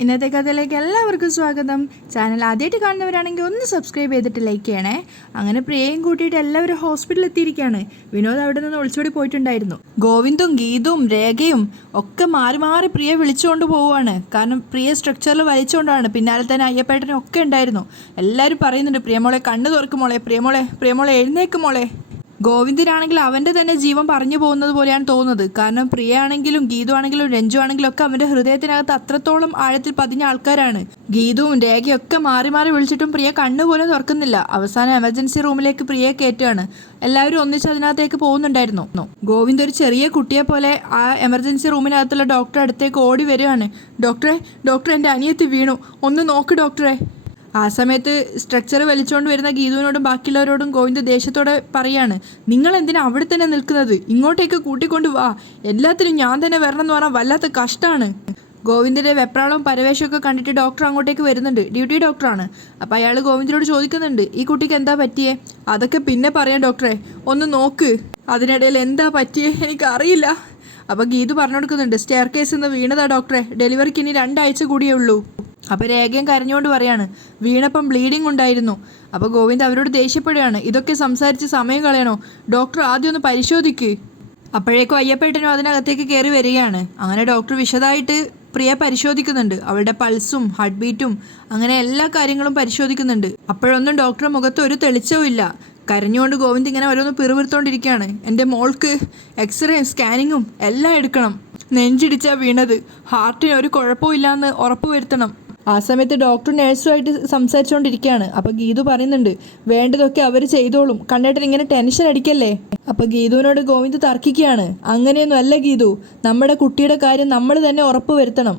ഇന്നത്തെ കഥയിലേക്ക് എല്ലാവർക്കും സ്വാഗതം. ചാനൽ ആദ്യമായിട്ട് കാണുന്നവരാണെങ്കിൽ ഒന്ന് സബ്സ്ക്രൈബ് ചെയ്തിട്ട് ലൈക്ക് ചെയ്യണേ. അങ്ങനെ പ്രിയയും കൂട്ടിയിട്ട് എല്ലാവരും ഹോസ്പിറ്റലിൽ എത്തിയിരിക്കുകയാണ്. വിനോദ് അവിടെ നിന്ന് ഒളിച്ചോടി പോയിട്ടുണ്ടായിരുന്നു. ഗോവിന്ദും ഗീതും രേഖയും ഒക്കെ മാറി മാറി പ്രിയ വിളിച്ചുകൊണ്ട് പോവുകയാണ്. കാരണം പ്രിയ സ്ട്രക്ചറിൽ വലിച്ചുകൊണ്ടാണ്. പിന്നാലെ തന്നെ അയ്യപ്പേട്ടനും ഒക്കെ ഉണ്ടായിരുന്നു. എല്ലാവരും പറയുന്നുണ്ട്, പ്രിയമോളെ കണ്ണ് തുറക്കും മോളെ, പ്രിയമോളെ എഴുന്നേക്കും മോളെ. ഗോവിന്ദനാണെങ്കിൽ അവൻ്റെ തന്നെ ജീവൻ പറഞ്ഞു പോകുന്നത് പോലെയാണ് തോന്നുന്നത്. കാരണം പ്രിയ ആണെങ്കിലും ഗീതു ആണെങ്കിലും രഞ്ജു ആണെങ്കിലും ഒക്കെ അവൻ്റെ ഹൃദയത്തിനകത്ത് അത്രത്തോളം ആഴത്തിൽ പതിഞ്ഞ ആൾക്കാരാണ്. ഗീതുവും രേഖയൊക്കെ മാറി മാറി വിളിച്ചിട്ടും പ്രിയ കണ്ണുപോലും തുറക്കുന്നില്ല. അവസാനം എമർജൻസി റൂമിലേക്ക് പ്രിയയെ കയറ്റുകയാണ്. എല്ലാവരും ഒന്നിച്ച് അതിനകത്തേക്ക് പോകുന്നുണ്ടായിരുന്നു. ഗോവിന്ദ് ഒരു ചെറിയ കുട്ടിയെ പോലെ ആ എമർജൻസി റൂമിനകത്തുള്ള ഡോക്ടറെ അടുത്തേക്ക് ഓടി വരികയാണ്. ഡോക്ടറെ എൻ്റെ അനിയത്തി വീണു, ഒന്ന് നോക്ക് ഡോക്ടറെ. ആ സമയത്ത് സ്ട്രക്ചർ വലിച്ചുകൊണ്ട് വരുന്ന ഗീതുവിനോടും ബാക്കിയുള്ളവരോടും ഗോവിന്ദ് ദേഷ്യത്തോടെ പറയാണ്, നിങ്ങൾ എന്തിനാ അവിടെ തന്നെ നിൽക്കുന്നത്? ഇങ്ങോട്ടേക്ക് കൂട്ടിക്കൊണ്ട് വാ, എല്ലാത്തിനും ഞാൻ തന്നെ വരണം എന്ന് പറഞ്ഞാൽ വല്ലാത്ത കഷ്ടമാണ്. ഗോവിന്ദിൻ്റെ വെപ്രാളവും പരവേശമൊക്കെ കണ്ടിട്ട് ഡോക്ടർ അങ്ങോട്ടേക്ക് വരുന്നുണ്ട്. ഡ്യൂട്ടി ഡോക്ടറാണ്. അപ്പോൾ അയാൾ ഗോവിന്ദിനോട് ചോദിക്കുന്നുണ്ട്, ഈ കുട്ടിക്ക് എന്താ പറ്റിയേ? അതൊക്കെ പിന്നെ പറയാം ഡോക്ടറെ, ഒന്ന് നോക്ക്. അതിനിടയിൽ എന്താ പറ്റിയേ എനിക്കറിയില്ല. അപ്പോൾ ഗീതു പറഞ്ഞു കൊടുക്കുന്നുണ്ട്, സ്റ്റെയർ കേസിൽ നിന്ന് വീണതാ ഡോക്ടറെ, ഡെലിവറിക്ക് ഇനി 2 ആഴ്ച കൂടിയേ ഉള്ളൂ. അപ്പോൾ രേഖയും കരഞ്ഞുകൊണ്ട് പറയാണ്, വീണപ്പം ബ്ലീഡിങ് ഉണ്ടായിരുന്നു. അപ്പോൾ ഗോവിന്ദ് അവരോട് ദേഷ്യപ്പെടുകയാണ്, ഇതൊക്കെ സംസാരിച്ച് സമയം കളയണോ? ഡോക്ടർ ആദ്യം ഒന്ന് പരിശോധിക്ക്. അപ്പോഴേക്കും അയ്യപ്പേട്ടനും അതിനകത്തേക്ക് കയറി വരികയാണ്. അങ്ങനെ ഡോക്ടർ വിശദമായിട്ട് പ്രിയ പരിശോധിക്കുന്നുണ്ട്. അവളുടെ പൾസും ഹാർട്ട് ബീറ്റും അങ്ങനെ എല്ലാ കാര്യങ്ങളും പരിശോധിക്കുന്നുണ്ട്. അപ്പോഴൊന്നും ഡോക്ടറുടെ മുഖത്ത് ഒരു തെളിച്ചവും ഇല്ല. കരഞ്ഞുകൊണ്ട് ഗോവിന്ദ് ഇങ്ങനെ ഓരോന്ന് പിറുപിറുത്തോണ്ടിരിക്കുകയാണ്. എൻ്റെ മോൾക്ക് എക്സ്റേയും സ്കാനിങ്ങും എല്ലാം എടുക്കണം. നെഞ്ചിടിച്ചാണ് വീണത്, ഹാർട്ടിന് ഒരു കുഴപ്പമില്ലാന്ന് ഉറപ്പ് വരുത്തണം. ആ സമയത്ത് ഡോക്ടർ നേഴ്സുമായിട്ട് സംസാരിച്ചുകൊണ്ടിരിക്കുകയാണ്. അപ്പോൾ ഗീതു പറയുന്നുണ്ട്, വേണ്ടതൊക്കെ അവർ ചെയ്തോളും, കണ്ണേട്ടൻ ഇങ്ങനെ ടെൻഷൻ അടിക്കല്ലേ. അപ്പോൾ ഗീതുവിനോട് ഗോവിന്ദ് തർക്കിക്കുകയാണ്, അങ്ങനെയൊന്നും അല്ല ഗീതു, നമ്മുടെ കുട്ടിയുടെ കാര്യം നമ്മൾ തന്നെ ഉറപ്പ് വരുത്തണം.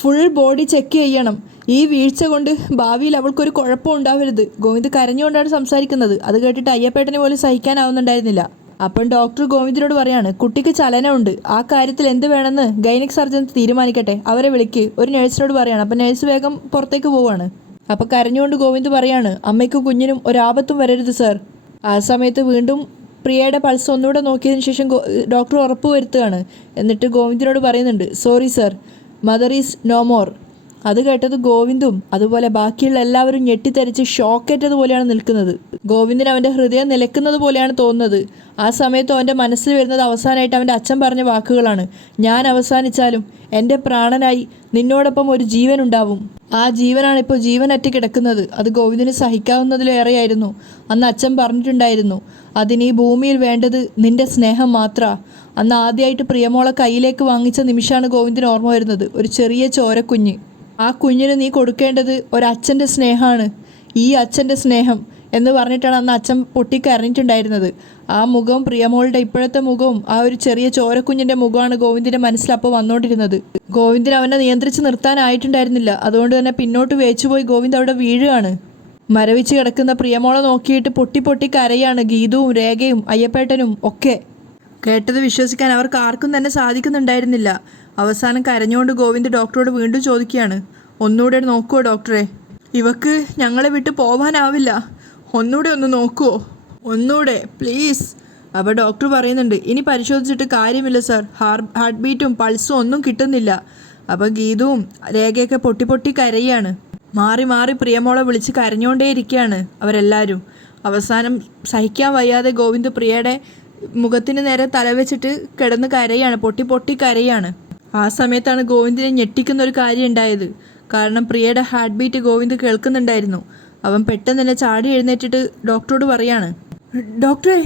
ഫുൾ ബോഡി ചെക്ക് ചെയ്യണം. ഈ വീഴ്ച കൊണ്ട് ഭാവിയിൽ അവൾക്കൊരു കുഴപ്പം ഉണ്ടാവരുത്. ഗോവിന്ദ് കരഞ്ഞുകൊണ്ടാണ് സംസാരിക്കുന്നത്. അത് കേട്ടിട്ട് അയ്യപ്പേട്ടന് പോലും സഹിക്കാനാവുന്നുണ്ടായിരുന്നില്ല. അപ്പം ഡോക്ടർ ഗോവിന്ദിനോട് പറയാണ്, കുട്ടിക്ക് ചലനമുണ്ട്, ആ കാര്യത്തിൽ എന്ത് വേണമെന്ന് ഗൈനിക് സർജൻ തീരുമാനിക്കട്ടെ, അവരെ വിളിക്ക്. ഒരു നഴ്സിനോട് പറയാണ്. അപ്പം നഴ്സ് വേഗം പുറത്തേക്ക് പോവാണ്. അപ്പോൾ കരഞ്ഞുകൊണ്ട് ഗോവിന്ദ് പറയാണ്, അമ്മയ്ക്കും കുഞ്ഞിനും ഒരാപത്തും വരരുത് സർ. ആ സമയത്ത് വീണ്ടും പ്രിയയുടെ പൾസ് ഒന്നുകൂടെ നോക്കിയതിന് ശേഷം ഡോക്ടർ ഉറപ്പ് വരുത്തുകയാണ്. എന്നിട്ട് ഗോവിന്ദിനോട് പറയുന്നുണ്ട്, sorry sir, mother is no more. അത് കേട്ടത് ഗോവിന്ദും അതുപോലെ ബാക്കിയുള്ള എല്ലാവരും ഞെട്ടിത്തെറിച്ച് ഷോക്കേറ്റതുപോലെയാണ് നിൽക്കുന്നത്. ഗോവിന്ദിന് അവൻ്റെ ഹൃദയം നിലയ്ക്കുന്നത് പോലെയാണ് തോന്നുന്നത്. ആ സമയത്ത് അവൻ്റെ മനസ്സിൽ വരുന്നത് അവസാനമായിട്ട് അവൻ്റെ അച്ഛൻ പറഞ്ഞ വാക്കുകളാണ്, ഞാൻ അവസാനിച്ചാലും എൻ്റെ പ്രാണനായി നിന്നോടൊപ്പം ഒരു ജീവൻ ഉണ്ടാവും. ആ ജീവനാണ് ഇപ്പോൾ ജീവനറ്റ് കിടക്കുന്നത്. അത് ഗോവിന്ദിന് സഹിക്കാവുന്നതിലേറെയായിരുന്നു. അന്ന് അച്ഛൻ പറഞ്ഞിട്ടുണ്ടായിരുന്നു, അതിന് ഈ ഭൂമിയിൽ വേണ്ടത് നിൻ്റെ സ്നേഹം മാത്രമാണ്. അന്ന് ആദ്യമായിട്ട് പ്രിയമോളെ കയ്യിലേക്ക് വാങ്ങിച്ച നിമിഷമാണ് ഗോവിന്ദിന് ഓർമ്മ വരുന്നത്. ഒരു ചെറിയ ചോരക്കുഞ്ഞ്. ആ കുഞ്ഞിന് നീ കൊടുക്കേണ്ടത് ഒരച്ഛൻ്റെ സ്നേഹമാണ്, ഈ അച്ഛൻ്റെ സ്നേഹം എന്ന് പറഞ്ഞിട്ടാണ് അന്ന് അച്ഛൻ പൊട്ടിക്കരഞ്ഞിട്ടുണ്ടായിരുന്നത്. ആ മുഖവും പ്രിയമോളുടെ ഇപ്പോഴത്തെ മുഖവും ആ ഒരു ചെറിയ ചോരക്കുഞ്ഞിൻ്റെ മുഖമാണ് ഗോവിന്ദിൻ്റെ മനസ്സിലപ്പോൾ വന്നുകൊണ്ടിരുന്നത്. ഗോവിന്ദിന് അവനെ നിയന്ത്രിച്ച് നിർത്താനായിട്ടുണ്ടായിരുന്നില്ല. അതുകൊണ്ട് തന്നെ പിന്നോട്ട് വേച്ചുപോയി ഗോവിന്ദ് അവിടെ വീഴുകയാണ്. മരവിച്ച് കിടക്കുന്ന പ്രിയമോളെ നോക്കിയിട്ട് പൊട്ടി കരയാണ് ഗീതുവും രേഖയും അയ്യപ്പേട്ടനും ഒക്കെ. കേട്ടത് വിശ്വസിക്കാൻ അവർക്ക് ആർക്കും തന്നെ സാധിക്കുന്നുണ്ടായിരുന്നില്ല. അവസാനം കരഞ്ഞുകൊണ്ട് ഗോവിന്ദ് ഡോക്ടറോട് വീണ്ടും ചോദിക്കുകയാണ്, ഒന്നുകൂടെ നോക്കുമോ ഡോക്ടറെ? ഇവക്ക് ഞങ്ങളെ വിട്ട് പോവാനാവില്ല, ഒന്നുകൂടെ ഒന്ന് നോക്കുമോ, ഒന്നുകൂടെ പ്ലീസ്. അപ്പോൾ ഡോക്ടർ പറയുന്നുണ്ട്, ഇനി പരിശോധിച്ചിട്ട് കാര്യമില്ല സാർ, ഹാർട്ട് ബീറ്റും പൾസും ഒന്നും കിട്ടുന്നില്ല. അപ്പോൾ ഗീതുവും രേഖയൊക്കെ പൊട്ടി കരയാണ്. മാറി മാറി പ്രിയമോളെ വിളിച്ച് കരഞ്ഞുകൊണ്ടേയിരിക്കുകയാണ് അവരെല്ലാവരും. അവസാനം സഹിക്കാൻ വയ്യാതെ ഗോവിന്ദ് പ്രിയയുടെ മുഖത്തിന് നേരെ തലവെച്ചിട്ട് കിടന്ന് കരയാണ്, പൊട്ടി കരയാണ്. ആ സമയത്താണ് ഗോവിന്ദിനെ ഞെട്ടിക്കുന്ന ഒരു കാര്യം ഉണ്ടായത്. കാരണം പ്രിയയുടെ ഹാർട്ട് ബീറ്റ് ഗോവിന്ദ് കേൾക്കുന്നുണ്ടായിരുന്നു. അവൻ പെട്ടെന്ന് തന്നെ ചാടി എഴുന്നേറ്റിട്ട് ഡോക്ടറോട് പറയാണ്, ഡോക്ടറെ,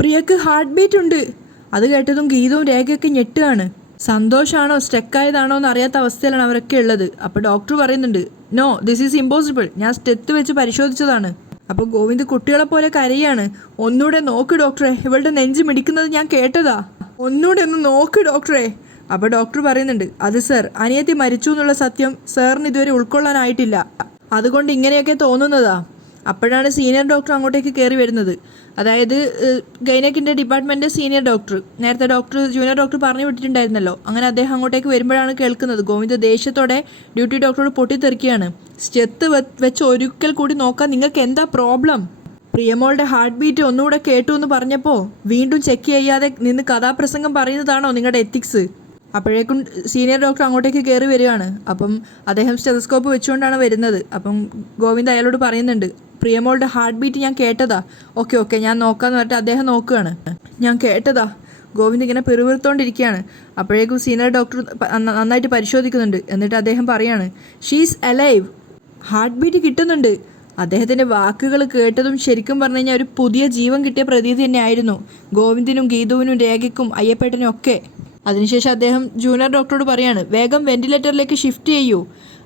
പ്രിയക്ക് ഹാർട്ട് ബീറ്റ് ഉണ്ട്. അത് കേട്ടതും ഗീതവും രേഖയൊക്കെ ഞെട്ടുകയാണ്. സന്തോഷമാണോ സ്റ്റക്കായതാണോ എന്ന് അറിയാത്ത അവസ്ഥയിലാണ് അവരൊക്കെ ഉള്ളത്. അപ്പോൾ ഡോക്ടർ പറയുന്നുണ്ട്, നോ, ദിസ് ഈസ് ഇമ്പോസിബിൾ, ഞാൻ സ്റ്റെത്ത് വെച്ച് പരിശോധിച്ചതാണ്. അപ്പോൾ ഗോവിന്ദ് കുട്ടികളെ പോലെ കരയാണ്, ഒന്നുകൂടെ നോക്ക് ഡോക്ടറെ, ഇവളുടെ നെഞ്ച് മിടിക്കുന്നത് ഞാൻ കേട്ടതാ, ഒന്നുകൂടെ ഒന്ന് നോക്ക് ഡോക്ടറെ. അപ്പോൾ ഡോക്ടർ പറയുന്നുണ്ട്, അത് സർ, അനിയത്തി മരിച്ചു എന്നുള്ള സത്യം സാറിന് ഇതുവരെ ഉൾക്കൊള്ളാനായിട്ടില്ല, അതുകൊണ്ട് ഇങ്ങനെയൊക്കെ തോന്നുന്നതാ. അപ്പോഴാണ് സീനിയർ ഡോക്ടർ അങ്ങോട്ടേക്ക് കയറി വരുന്നത്. അതായത് ഗൈനക്കിൻ്റെ ഡിപ്പാർട്ട്മെൻറ്റ് സീനിയർ ഡോക്ടർ. നേരത്തെ ജൂനിയർ ഡോക്ടർ പറഞ്ഞു വിട്ടിട്ടുണ്ടായിരുന്നല്ലോ. അങ്ങനെ അദ്ദേഹം അങ്ങോട്ടേക്ക് വരുമ്പോഴാണ് കേൾക്കുന്നത് ഗോവിന്ദ് ദേഷ്യത്തോടെ ഡ്യൂട്ടി ഡോക്ടറോട് പൊട്ടിത്തെറിക്കുകയാണ്, സ്റ്റെത്ത് വെച്ച് ഒരിക്കൽ കൂടി നോക്കാൻ നിങ്ങൾക്ക് എന്താ പ്രോബ്ലം? പ്രിയമോളുടെ ഹാർട്ട് ബീറ്റ് ഒന്നുകൂടെ കേട്ടു എന്ന് പറഞ്ഞപ്പോൾ വീണ്ടും ചെക്ക് ചെയ്യാതെ നിന്ന് കഥാപ്രസംഗം പറയുന്നതാണോ നിങ്ങളുടെ എത്തിക്സ്? അപ്പോഴേക്കും സീനിയർ ഡോക്ടർ അങ്ങോട്ടേക്ക് കയറി വരികയാണ്. അപ്പം അദ്ദേഹം സ്റ്റെതസ്കോപ്പ് വെച്ചുകൊണ്ടാണ് വരുന്നത്. അപ്പം ഗോവിന്ദ് അയാളോട് പറയുന്നുണ്ട്, പ്രിയമോളുടെ ഹാർട്ട് ബീറ്റ് ഞാൻ കേട്ടതാ. ഓക്കെ ഞാൻ നോക്കാമെന്ന് പറഞ്ഞിട്ട് അദ്ദേഹം നോക്കുകയാണ്. ഞാൻ കേട്ടതാ. ഗോവിന്ദ് ഇങ്ങനെ പിറുപിറുത്തോണ്ടിരിക്കുകയാണ്. അപ്പോഴേക്കും സീനിയർ ഡോക്ടർ നന്നായിട്ട് പരിശോധിക്കുന്നുണ്ട്. എന്നിട്ട് അദ്ദേഹം പറയാണ്, ഷീസ് അലൈവ്, ഹാർട്ട് ബീറ്റ് കിട്ടുന്നുണ്ട്. അദ്ദേഹത്തിൻ്റെ വാക്കുകൾ കേട്ടതും ശരിക്കും പറഞ്ഞു കഴിഞ്ഞാൽ ഒരു പുതിയ ജീവൻ കിട്ടിയ പ്രതീതി തന്നെയായിരുന്നു ഗോവിന്ദിനും ഗീതുവിനും രേഖയ്ക്കും അയ്യപ്പേട്ടനും ഒക്കെ. അതിനുശേഷം അദ്ദേഹം ജൂനിയർ ഡോക്ടറോട് പറയാണ്, വേഗം വെന്റിലേറ്ററിലേക്ക് ഷിഫ്റ്റ് ചെയ്യൂ.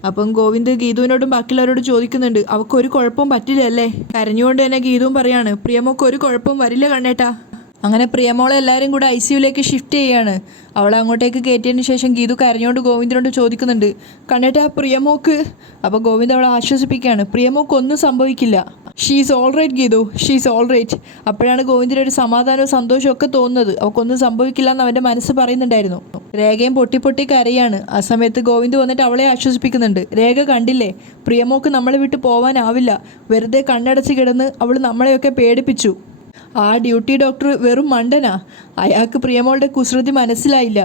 അപ്പം ഗോവിന്ദ് ഗീതുവിനോടും ബാക്കിയുള്ളവരോട് ചോദിക്കുന്നുണ്ട്, അവൾക്കൊരു കുഴപ്പവും പറ്റില്ല അല്ലേ? കരഞ്ഞുകൊണ്ട് തന്നെ ഗീതുവും പറയാണ്, പ്രിയമോൾക്ക് ഒരു കുഴപ്പവും വരില്ല കണ്ണേട്ടാ. അങ്ങനെ പ്രിയമോളെ എല്ലാവരും കൂടെ ICUലേക്ക് ഷിഫ്റ്റ് ചെയ്യാണ്. അവളെ അങ്ങോട്ടേക്ക് കയറ്റിയതിന് ശേഷം ഗീതു കരഞ്ഞുകൊണ്ട് ഗോവിന്ദിനോട് ചോദിക്കുന്നുണ്ട്, കണ്ണേട്ടാ പ്രിയമോക്ക്. അപ്പോൾ ഗോവിന്ദ് അവളെ ആശ്വസിപ്പിക്കുകയാണ്, പ്രിയമോക്ക് ഒന്നും സംഭവിക്കില്ല. She's all right Geethu, she's all right. അപ്പോഴാണ് ഗോവിന്ദിന് ഒരു സമാധാനവും സന്തോഷവും ഒക്കെ തോന്നുന്നത്. അവൾക്കൊന്നും സംഭവിക്കില്ല എന്ന് അവൻ്റെ മനസ്സ് പറയുന്നുണ്ടായിരുന്നു. രേഖയും പൊട്ടി കരയാണ്. ആ സമയത്ത് ഗോവിന്ദ് വന്നിട്ട് അവളെ ആശ്വസിപ്പിക്കുന്നുണ്ട്. രേഖ കണ്ടില്ലേ, പ്രിയമോക്ക് നമ്മളെ വിട്ട് പോവാനാവില്ല. വെറുതെ കണ്ണടച്ച് കിടന്ന് അവൾ നമ്മളെയൊക്കെ പേടിപ്പിച്ചു. ആ ഡ്യൂട്ടി ഡോക്ടർ വെറും മണ്ടനാ. അയാൾക്ക് പ്രിയമോളുടെ കുസൃതി മനസ്സിലായില്ല.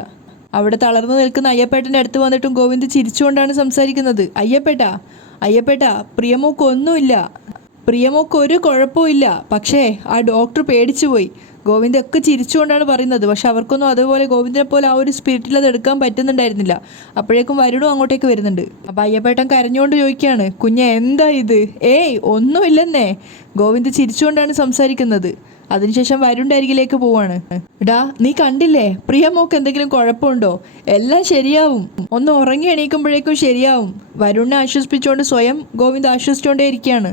അവിടെ തളർന്നു നിൽക്കുന്ന അയ്യപ്പേട്ടൻ്റെ അടുത്ത് വന്നിട്ടും ഗോവിന്ദ് ചിരിച്ചുകൊണ്ടാണ് സംസാരിക്കുന്നത്. അയ്യപ്പേട്ട പ്രിയമോക്കൊന്നുമില്ല, പ്രിയമോക്ക് ഒരു കുഴപ്പമില്ല. പക്ഷേ ആ ഡോക്ടർ പേടിച്ചു പോയി. ഗോവിന്ദ് ഒക്കെ ചിരിച്ചുകൊണ്ടാണ് പറയുന്നത്. പക്ഷെ അവർക്കൊന്നും അതുപോലെ ഗോവിന്ദിനെ പോലെ ആ ഒരു സ്പിരിറ്റിൽ അത് എടുക്കാൻ പറ്റുന്നുണ്ടായിരുന്നില്ല. അപ്പോഴേക്കും വരുണും അങ്ങോട്ടേക്ക് വരുന്നുണ്ട്. അപ്പം അയ്യപ്പേട്ടൻ കരഞ്ഞുകൊണ്ട് ചോദിക്കുകയാണ്, കുഞ്ഞെ എന്താ ഇത്? ഏയ് ഒന്നുമില്ലെന്നേ. ഗോവിന്ദ് ചിരിച്ചുകൊണ്ടാണ് സംസാരിക്കുന്നത്. അതിനുശേഷം വരുണിൻ്റെ അരികിലേക്ക് പോവാണ്. ഡാ നീ കണ്ടില്ലേ, പ്രിയമോക്ക് എന്തെങ്കിലും കുഴപ്പമുണ്ടോ? എല്ലാം ശരിയാവും, ഒന്ന് ഉറങ്ങി എണീക്കുമ്പോഴേക്കും ശരിയാവും. വരുണിനെ ആശ്വസിപ്പിച്ചുകൊണ്ട് സ്വയം ഗോവിന്ദ് ആശ്വസിച്ചുകൊണ്ടേ ഇരിക്കുകയാണ്.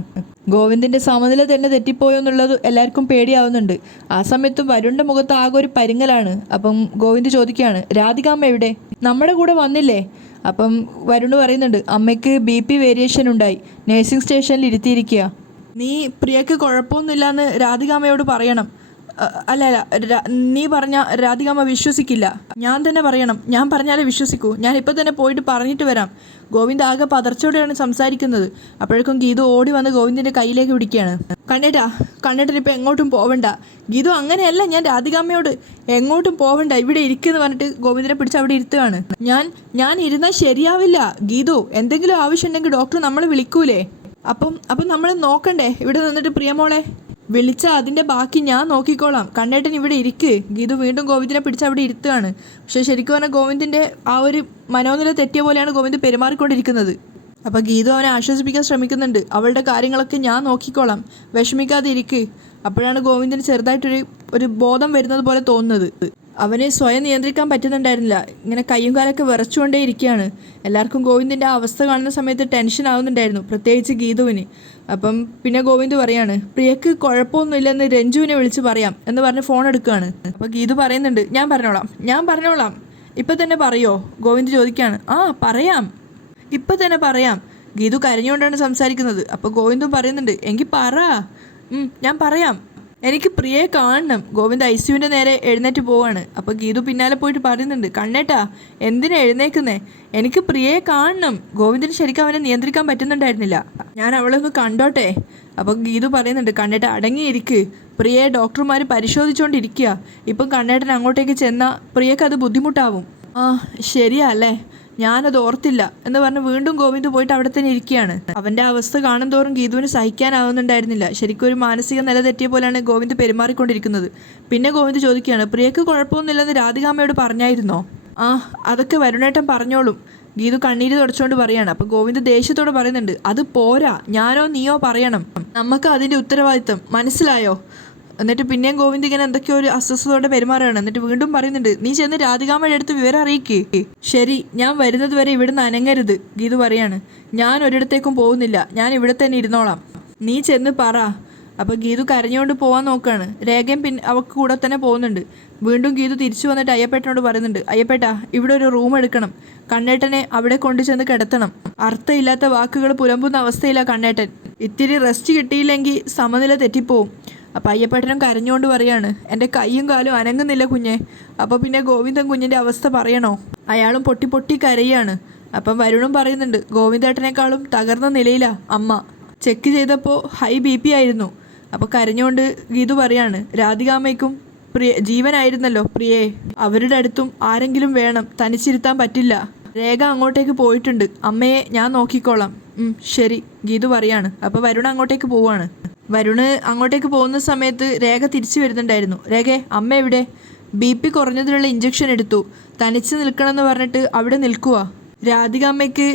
ഗോവിന്ദിൻ്റെ സമനില തന്നെ തെറ്റിപ്പോയോ എന്നുള്ളത് എല്ലാവർക്കും പേടിയാവുന്നുണ്ട്. ആ സമയത്തും വരുണിൻ്റെ മുഖത്ത് ആകെ ഒരു പരിങ്ങലാണ്. അപ്പം ഗോവിന്ദ് ചോദിക്കുകയാണ്, രാധികാമ്മ എവിടെ? നമ്മുടെ കൂടെ വന്നില്ലേ? അപ്പം വരുണ് പറയുന്നുണ്ട്, അമ്മയ്ക്ക് BP വേരിയേഷൻ ഉണ്ടായി, നേഴ്സിംഗ് സ്റ്റേഷനിൽ ഇരുത്തിയിരിക്കുക. നീ പ്രിയക്ക് കുഴപ്പമൊന്നുമില്ല എന്ന് രാധികാമ്മയോട് പറയണം. അല്ല നീ പറഞ്ഞ രാധികാമ്മ വിശ്വസിക്കില്ല. ഞാൻ തന്നെ പറയണം. ഞാൻ പറഞ്ഞാലേ വിശ്വസിക്കൂ. ഞാൻ ഇപ്പം തന്നെ പോയിട്ട് പറഞ്ഞിട്ട് വരാം. ഗോവിന്ദ് ആകെ പതർച്ചയോടെയാണ് സംസാരിക്കുന്നത്. അപ്പോഴേക്കും ഗീതു ഓടി വന്ന് ഗോവിന്ദിൻ്റെ കയ്യിലേക്ക് പിടിക്കുകയാണ്. കണ്ണേട്ടനിപ്പോൾ എങ്ങോട്ടും പോവണ്ട. ഗീതു അങ്ങനെയല്ല, ഞാൻ രാധികാമ്മയോട് എങ്ങോട്ടും പോവണ്ട, ഇവിടെ ഇരിക്കുമെന്ന് പറഞ്ഞിട്ട് ഗോവിന്ദിനെ പിടിച്ച് അവിടെ ഇരുത്തുകയാണ്. ഞാൻ ഇരുന്നാൽ ശരിയാവില്ല ഗീതു. എന്തെങ്കിലും ആവശ്യമുണ്ടെങ്കിൽ ഡോക്ടർ നമ്മളെ വിളിക്കൂലേ? അപ്പം നമ്മൾ നോക്കണ്ടേ ഇവിടെ നിന്നിട്ട് പ്രിയമോളെ? വിളിച്ചാൽ അതിൻ്റെ ബാക്കി ഞാൻ നോക്കിക്കോളാം. കണ്ണേട്ടൻ ഇവിടെ ഇരിക്ക്. ഗീതു വീണ്ടും ഗോവിന്ദിനെ പിടിച്ച് അവിടെ ഇരുത്തുകയാണ്. പക്ഷേ ശരിക്കും പറഞ്ഞാൽ ഗോവിന്ദിൻ്റെ ആ ഒരു മനോനില തെറ്റിയ പോലെയാണ് ഗോവിന്ദ് പെരുമാറിക്കൊണ്ടിരിക്കുന്നത്. അപ്പോൾ ഗീതു അവനെ ആശ്വസിപ്പിക്കാൻ ശ്രമിക്കുന്നുണ്ട്. അവളുടെ കാര്യങ്ങളൊക്കെ ഞാൻ നോക്കിക്കോളാം, വിഷമിക്കാതെ ഇരിക്ക്. അപ്പോഴാണ് ഗോവിന്ദിന് ചെറുതായിട്ടൊരു ബോധം വരുന്നത് പോലെ തോന്നുന്നത്. അവനെ സ്വയം നിയന്ത്രിക്കാൻ പറ്റുന്നുണ്ടായിരുന്നില്ല. ഇങ്ങനെ കയ്യും കാലൊക്കെ വിറച്ചുകൊണ്ടേ ഇരിക്കുകയാണ്. എല്ലാവർക്കും ഗോവിന്ദിൻ്റെ ആ അവസ്ഥ കാണുന്ന സമയത്ത് ടെൻഷൻ ആവുന്നുണ്ടായിരുന്നു, പ്രത്യേകിച്ച് ഗീതുവിന്. അപ്പം പിന്നെ ഗോവിന്ദ് പറയാണ്, പ്രിയക്ക് കുഴപ്പമൊന്നുമില്ലെന്ന് രഞ്ജുവിനെ വിളിച്ച് പറയാം എന്ന് പറഞ്ഞ് ഫോൺ എടുക്കുകയാണ്. അപ്പോൾ ഗീതു പറയുന്നുണ്ട്, ഞാൻ പറഞ്ഞോളാം. ഇപ്പം തന്നെ പറയോ? ഗോവിന്ദ് ചോദിക്കുകയാണ്. പറയാം, ഇപ്പം തന്നെ പറയാം. ഗീതു കരഞ്ഞുകൊണ്ടാണ് സംസാരിക്കുന്നത്. അപ്പോൾ ഗോവിന്ദും പറയുന്നുണ്ട്, എങ്കിൽ പറ. ഞാൻ പറയാം, എനിക്ക് പ്രിയയെ കാണണം. ഗോവിന്ദ് ICUവിൻ്റെ നേരെ എഴുന്നേറ്റ് പോവാണ്. അപ്പോൾ ഗീതു പിന്നാലെ പോയിട്ട് പറയുന്നുണ്ട്, കണ്ണേട്ടാ എന്തിനാ എഴുന്നേക്കുന്നേ? എനിക്ക് പ്രിയയെ കാണണം. ഗോവിന്ദിന് ശരിക്കും അവനെ നിയന്ത്രിക്കാൻ പറ്റുന്നുണ്ടായിരുന്നില്ല. ഞാൻ അവളെ ഒന്ന് കണ്ടോട്ടെ. അപ്പോൾ ഗീതു പറയുന്നുണ്ട്, കണ്ണേട്ട അടങ്ങിയിരിക്ക്. പ്രിയയെ ഡോക്ടർമാർ പരിശോധിച്ചുകൊണ്ടിരിക്കുക. ഇപ്പം കണ്ണേട്ടൻ അങ്ങോട്ടേക്ക് ചെന്നാൽ പ്രിയക്ക് അത് ബുദ്ധിമുട്ടാവും. ശരിയാ അല്ലേ, ഞാനത് ഓർത്തില്ല എന്ന് പറഞ്ഞ് വീണ്ടും ഗോവിന്ദ് പോയിട്ട് അവിടെ തന്നെ ഇരിക്കുകയാണ്. അവൻ്റെ അവസ്ഥ കാണും തോറും ഗീതുവിന് സഹിക്കാനാവുന്നുണ്ടായിരുന്നില്ല. ശരിക്കും ഒരു മാനസിക നില തെറ്റിയ പോലെയാണ് ഗോവിന്ദ് പെരുമാറിക്കൊണ്ടിരിക്കുന്നത്. പിന്നെ ഗോവിന്ദ് ചോദിക്കുകയാണ്, പ്രിയക്ക് കുഴപ്പമൊന്നുമില്ലെന്ന് രാധികാമ്മയോട് പറഞ്ഞായിരുന്നോ? അതൊക്കെ വരുണേട്ടൻ പറഞ്ഞോളും. ഗീതു കണ്ണീര് തുടച്ചുകൊണ്ട് പറയാണ്. അപ്പോൾ ഗോവിന്ദ് ദേഷ്യത്തോടെ പറയുന്നുണ്ട്, അത് പോരാ, ഞാനോ നീയോ പറയണം. നമുക്ക് അതിൻ്റെ ഉത്തരവാദിത്തം, മനസ്സിലായോ? എന്നിട്ട് പിന്നെയും ഗോവിന്ദ് ഇങ്ങനെ എന്തൊക്കെയോ ഒരു അസ്വസ്ഥതയോടെ പെരുമാറുകയാണ്. എന്നിട്ട് വീണ്ടും പറയുന്നുണ്ട്, നീ ചെന്ന് രാധികാമ്മയുടെ അടുത്ത് വിവരം അറിയിക്കേ. ശരി, ഞാൻ വരുന്നത് വരെ ഇവിടുന്ന് അനങ്ങരുത്. ഗീതു പറയാണ്, ഞാൻ ഒരിടത്തേക്കും പോകുന്നില്ല, ഞാൻ ഇവിടെ തന്നെ ഇരുന്നോളാം. നീ ചെന്ന് പറ. അപ്പോൾ ഗീതു കരഞ്ഞുകൊണ്ട് പോകാൻ നോക്കുകയാണ്. രേഖയും പിന്നെ അവൾക്ക് കൂടെ തന്നെ പോകുന്നുണ്ട്. വീണ്ടും ഗീതു തിരിച്ചു വന്നിട്ട് അയ്യപ്പേട്ടനോട് പറയുന്നുണ്ട്, അയ്യപ്പേട്ടാ ഇവിടെ ഒരു റൂം എടുക്കണം. കണ്ണേട്ടനെ അവിടെ കൊണ്ടു ചെന്ന് കിടത്തണം. അർത്ഥമില്ലാത്ത വാക്കുകൾ പുലമ്പുന്ന അവസ്ഥയിലാണ് കണ്ണേട്ടൻ. ഇത്തിരി റെസ്റ്റ് കിട്ടിയില്ലെങ്കിൽ സമനില തെറ്റിപ്പോവും. അപ്പോൾ അയ്യപ്പേട്ടനും കരഞ്ഞുകൊണ്ട് പറയാണ്, എൻ്റെ കൈയും കാലും അനങ്ങുന്നില്ല കുഞ്ഞെ. അപ്പോൾ പിന്നെ ഗോവിന്ദൻ കുഞ്ഞിൻ്റെ അവസ്ഥ പറയണോ? അയാളും പൊട്ടി കരയാണ്. അപ്പം വരുണും പറയുന്നുണ്ട്, ഗോവിന്ദേട്ടനേക്കാളും തകർന്ന നിലയിലാണ് അമ്മ. ചെക്ക് ചെയ്തപ്പോൾ ഹൈ BP ആയിരുന്നു. അപ്പോൾ കരഞ്ഞുകൊണ്ട് ഗീതു പറയാണ്, രാധികാമ്മയ്ക്കും ജീവനായിരുന്നല്ലോ പ്രിയേ. അവരുടെ അടുത്തും ആരെങ്കിലും വേണം, തനിച്ചിരുത്താൻ പറ്റില്ല. രേഖ അങ്ങോട്ടേക്ക് പോയിട്ടുണ്ട്. അമ്മയെ ഞാൻ നോക്കിക്കോളാം. ശരി, ഗീതു പറയാണ്. അപ്പോൾ വരുൺ അങ്ങോട്ടേക്ക് പോവാണ്. വരുണ് അങ്ങോട്ടേക്ക് പോകുന്ന സമയത്ത് രേഖ തിരിച്ചു വരുന്നുണ്ടായിരുന്നു. രേഖേ, അമ്മ എവിടെ? BP കുറഞ്ഞതിനുള്ള ഇഞ്ചക്ഷൻ എടുത്തു. തനിച്ച് നിൽക്കണമെന്ന് പറഞ്ഞിട്ട് അവിടെ നിൽക്കുക. രാധിക അമ്മയ്ക്ക്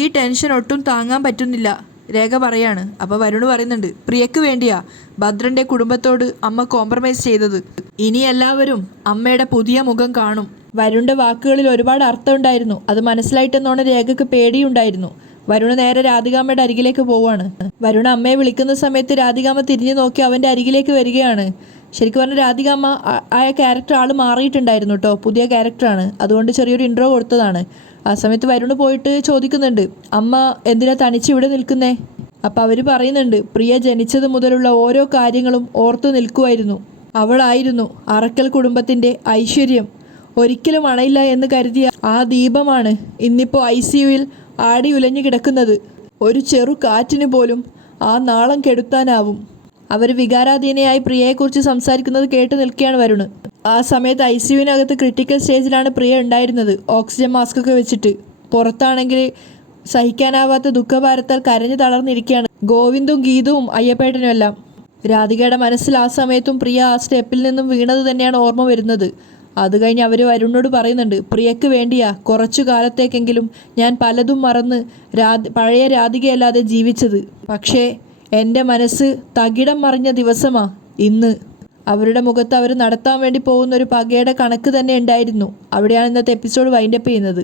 ഈ ടെൻഷൻ ഒട്ടും താങ്ങാൻ പറ്റുന്നില്ല, രേഖ പറയാണ്. അപ്പോൾ വരുണ് പറയുന്നുണ്ട്, പ്രിയക്ക് വേണ്ടിയാ ഭദ്രൻ്റെ കുടുംബത്തോട് അമ്മ കോംപ്രമൈസ് ചെയ്തത്. ഇനി എല്ലാവരും അമ്മയുടെ പുതിയ മുഖം കാണും. വരുണിൻ്റെ വാക്കുകളിൽ ഒരുപാട് അർത്ഥമുണ്ടായിരുന്നു. അത് മനസ്സിലായിട്ടെന്നോണം രേഖയ്ക്ക് പേടിയുണ്ടായിരുന്നു. വരുണ് നേരെ രാധികാമ്മയുടെ അരികിലേക്ക് പോവാണ്. വരുൺ അമ്മയെ വിളിക്കുന്ന സമയത്ത് രാധികാമ്മ തിരിഞ്ഞു നോക്കി അവൻ്റെ അരികിലേക്ക് വരികയാണ്. ശരിക്കും പറഞ്ഞാൽ രാധികാമ്മ ആ ക്യാരക്ടർ ആൾ മാറിയിട്ടുണ്ടായിരുന്നു കേട്ടോ, പുതിയ ക്യാരക്ടറാണ്. അതുകൊണ്ട് ചെറിയൊരു ഇൻട്രോ കൊടുത്തതാണ്. ആ സമയത്ത് വരുണ് പോയിട്ട് ചോദിക്കുന്നുണ്ട്, അമ്മ എന്തിനാ തനിച്ച് ഇവിടെ നിൽക്കുന്നേ? അപ്പം അവർ പറയുന്നുണ്ട്, പ്രിയ ജനിച്ചത് മുതലുള്ള ഓരോ കാര്യങ്ങളും ഓർത്തു നിൽക്കുമായിരുന്നു. അവളായിരുന്നു അറക്കൽ കുടുംബത്തിൻ്റെ ഐശ്വര്യം. ഒരിക്കലും അണയില്ല എന്ന് കരുതിയ ആ ദീപമാണ് ഇന്നിപ്പോൾ ICUവിൽ ആടി ഉലഞ്ഞു കിടക്കുന്നത്. ഒരു ചെറു കാറ്റിന് പോലും ആ നാളം കെടുത്താനാവും. അവർ വികാരാധീനയായി പ്രിയയെക്കുറിച്ച് സംസാരിക്കുന്നത് കേട്ട് നിൽക്കുകയാണ് വരുണ്. ആ സമയത്ത് ICUവിനകത്ത് ക്രിട്ടിക്കൽ സ്റ്റേജിലാണ് പ്രിയ ഉണ്ടായിരുന്നത്, ഓക്സിജൻ മാസ്ക് ഒക്കെ വെച്ചിട്ട്. പുറത്താണെങ്കിൽ സഹിക്കാനാവാത്ത ദുഃഖഭാരത്താൽ കരഞ്ഞു തളർന്നിരിക്കുകയാണ് ഗോവിന്ദും ഗീതുവും അയ്യപ്പേട്ടനും എല്ലാം. രാധികയുടെ മനസ്സിൽ ആ സമയത്തും പ്രിയ ആ സ്റ്റെപ്പിൽ നിന്നും വീണത് തന്നെയാണ് ഓർമ്മ വരുന്നത്. അത് കഴിഞ്ഞ് അവർ വരുണിനോട് പറയുന്നുണ്ട്, പ്രിയക്ക് വേണ്ടിയാ കുറച്ചു കാലത്തേക്കെങ്കിലും ഞാൻ പലതും മറന്ന് പഴയ രാധികയല്ലാതെ ജീവിച്ചത്. പക്ഷേ എൻ്റെ മനസ്സ് തകിടം മറിഞ്ഞ ദിവസമാ ഇന്ന്. അവരുടെ മുഖത്ത് അവർ നടത്താൻ വേണ്ടി പോകുന്ന ഒരു പകയുടെ കണക്ക് തന്നെ ഉണ്ടായിരുന്നു. അവിടെയാണ് ഇന്നത്തെ എപ്പിസോഡ് വൈൻഡപ്പ് ചെയ്യുന്നത്.